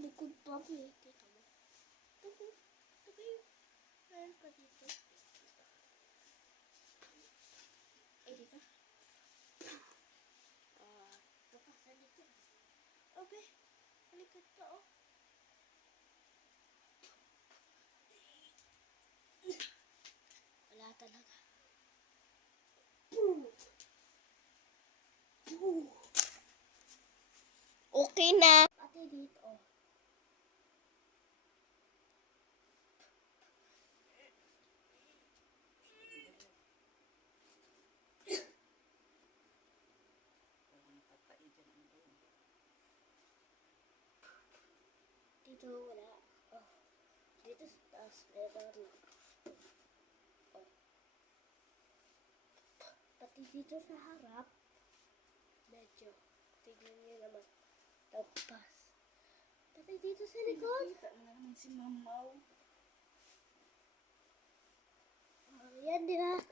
likod pa ako eh. Kita mo. Tabi. Tabi. Meron pa dito. Eh, dito. Baka sa likod. Okay. Sa likod pa oh. Wala talaga. Okay na. Ate dito. Dito wala. Oh. Dito sa taas. Meron. Oh. Pati dito sa harap. Medyo. Tignan niyo naman. Tapos. Pati dito sa likod. Kita na naman si Mamaw. Yan, di ba?